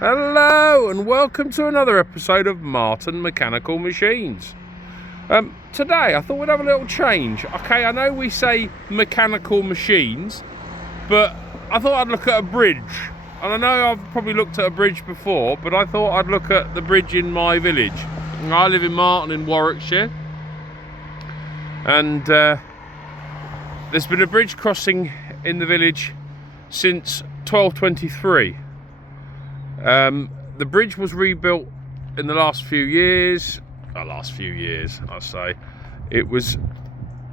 Hello and welcome to another episode of Martin Mechanical Machines. Today I thought we'd have a little change. Okay, I know we say mechanical machines, but I thought I'd look at a bridge. And I know I've probably looked at a bridge before, but I thought I'd look at the bridge in my village. I live in Martin in Warwickshire, and there's been a bridge crossing in the village since 1223. The bridge was rebuilt in the last few years. I say. It was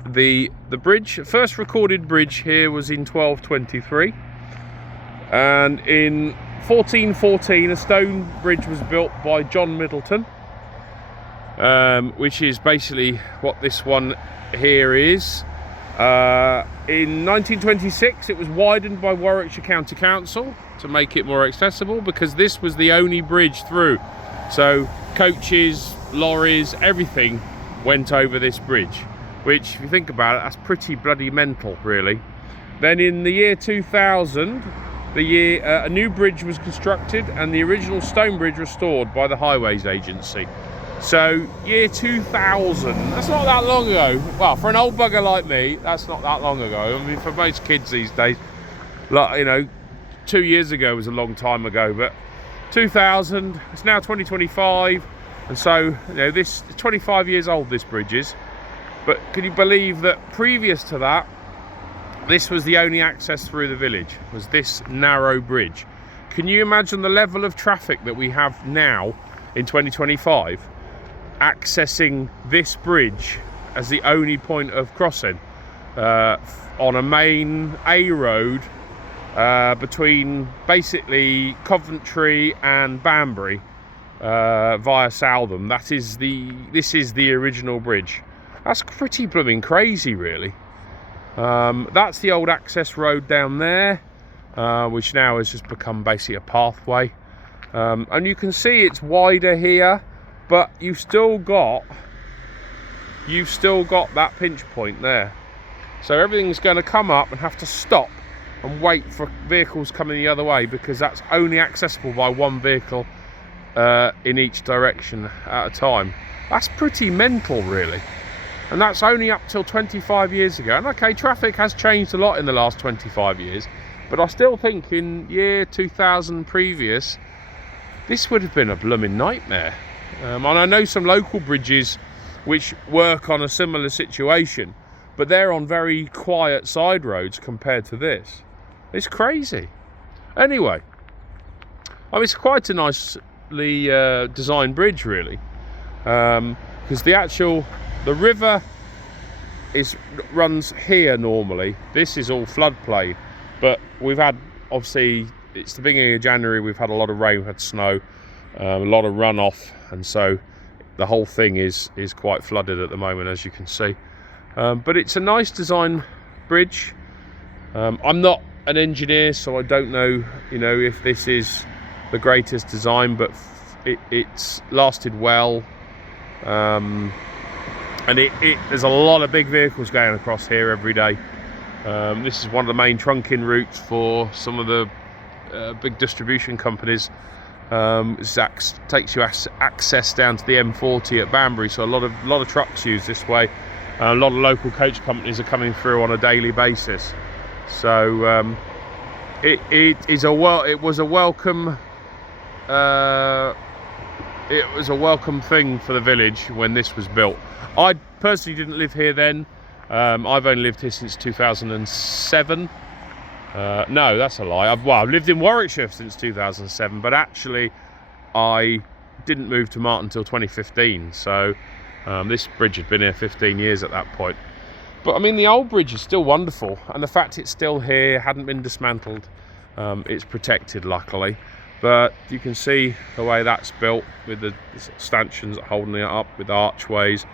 the first recorded bridge here was in 1223, and in 1414 a stone bridge was built by John Middleton, which is basically what this one here is. In 1926 it was widened by Warwickshire County Council to make it more accessible, because this was the only bridge through. So coaches, lorries, everything went over this bridge, which, if you think about it, that's pretty bloody mental, really. Then in the year 2000, a new bridge was constructed and the original stone bridge restored by the Highways Agency. So year 2000, that's not that long ago. Well, for an old bugger like me, that's not that long ago. I mean, for most kids these days, like, you know, 2 years ago was a long time ago, but 2000, it's now 2025, and so, you know, this is 25 years old, this bridge is. But can you believe that previous to that, this was the only access through the village, was this narrow bridge? Can you imagine the level of traffic that we have now in 2025 accessing this bridge as the only point of crossing on a main A road between basically Coventry and Banbury via Southam? This is the original bridge. That's pretty blooming crazy, really. That's the old access road down there, which now has just become basically a pathway, and you can see it's wider here, but you've still got that pinch point there, so everything's going to come up and have to stop and wait for vehicles coming the other way, because that's only accessible by one vehicle in each direction at a time. That's pretty mental, really. And that's only up till 25 years ago. And okay, traffic has changed a lot in the last 25 years, but I still think in year 2000 previous, this would have been a blooming nightmare. And I know some local bridges which work on a similar situation, but they're on very quiet side roads compared to this. It's crazy. Anyway, I mean, it's quite a nicely designed bridge, really, because the river runs here normally. This is all floodplain, but we've had, obviously, it's the beginning of January, we've had a lot of rain, we've had snow, a lot of runoff, and so the whole thing is quite flooded at the moment, as you can see. But it's a nice design bridge. I'm not an engineer, so I don't know, if this is the greatest design, but it's lasted well, and there's a lot of big vehicles going across here every day. This is one of the main trunking routes for some of the big distribution companies. It takes you access down to the M40 at Banbury, so a lot of trucks use this way. A lot of local coach companies are coming through on a daily basis. So it was a welcome thing for the village when this was built. I personally didn't live here then. I've only lived here since 2007. No, that's a lie. I've lived in Warwickshire since 2007, but actually I didn't move to Martin until 2015. So this bridge had been here 15 years at that point. But I mean, the old bridge is still wonderful, and the fact it's still here, hadn't been dismantled, it's protected, luckily. But you can see the way that's built with the stanchions holding it up with archways,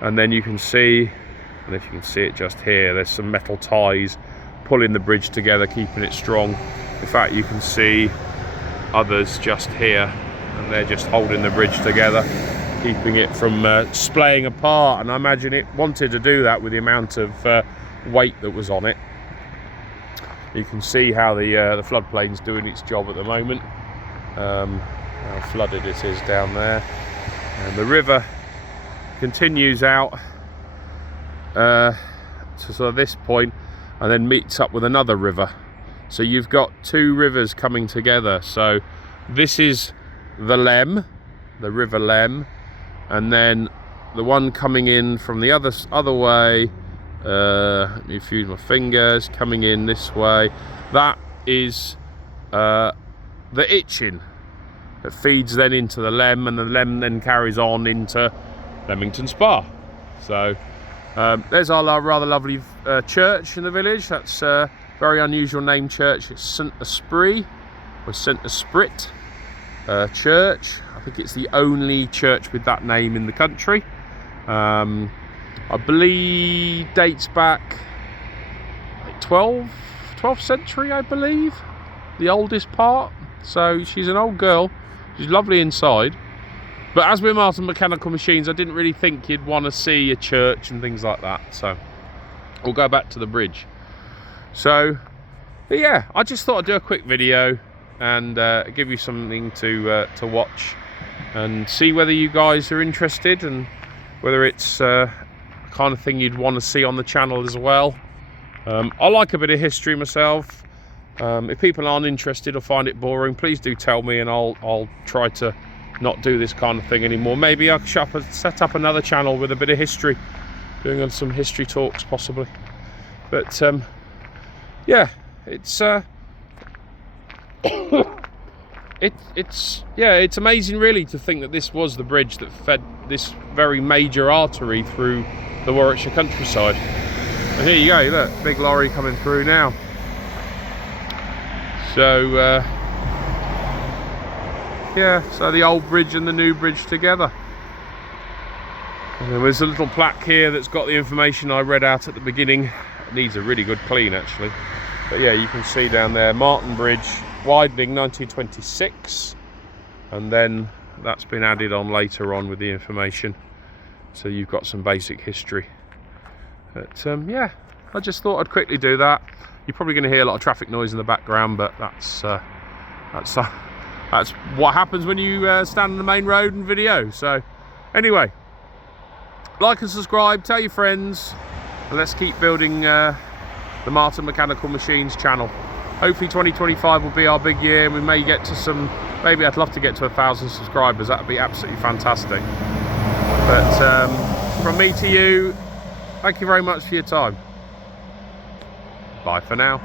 and then you can see, and if you can see it just here, there's some metal ties pulling the bridge together, keeping it strong. In fact, you can see others just here, and they're just holding the bridge together, keeping it from splaying apart, and I imagine it wanted to do that with the amount of weight that was on it. You can see how the floodplain's doing its job at the moment. how flooded it is down there, and the river continues out to sort of this point and then meets up with another river. So you've got two rivers coming together. So this is the Lem, the River Lem, and then the one coming in from the other way, let me fuse my fingers, coming in this way, that is the Itchen, that feeds then into the Lem, and the Lem then carries on into Leamington Spa. So there's our rather lovely church in the village. That's a very unusual name church. It's Saint Esprit, or Saint Esprit church. I think it's the only church with that name in the country. I believe dates back 12th century, I believe, the oldest part. So she's an old girl. She's lovely inside. But as we're Martin Mechanical Machines, I didn't really think you'd want to see a church and things like that. So we'll go back to the bridge. So, but yeah, I just thought I'd do a quick video and give you something to watch and see whether you guys are interested and whether it's the kind of thing you'd want to see on the channel as well. I like a bit of history myself. If people aren't interested or find it boring, please do tell me, and I'll try to not do this kind of thing anymore. Maybe I could set up another channel with a bit of history, doing some history talks possibly. But yeah, it's it's amazing really to think that this was the bridge that fed this very major artery through the Warwickshire countryside. And here you go, look, big lorry coming through now. So yeah, so the old bridge and the new bridge together. And there's a little plaque here that's got the information I read out at the beginning. It needs a really good clean actually. But yeah, you can see down there, Martin Bridge, widening 1926. And then that's been added on later on with the information. So you've got some basic history. But yeah, I just thought I'd quickly do that. You're probably going to hear a lot of traffic noise in the background, but that's what happens when you stand on the main road and video. So anyway, like and subscribe, tell your friends, and let's keep building the Martin Mechanical Machines channel. Hopefully 2025 will be our big year, and we may get to some, maybe I'd love to get to 1,000 subscribers. That would be absolutely fantastic. But from me to you, thank you very much for your time. Bye for now.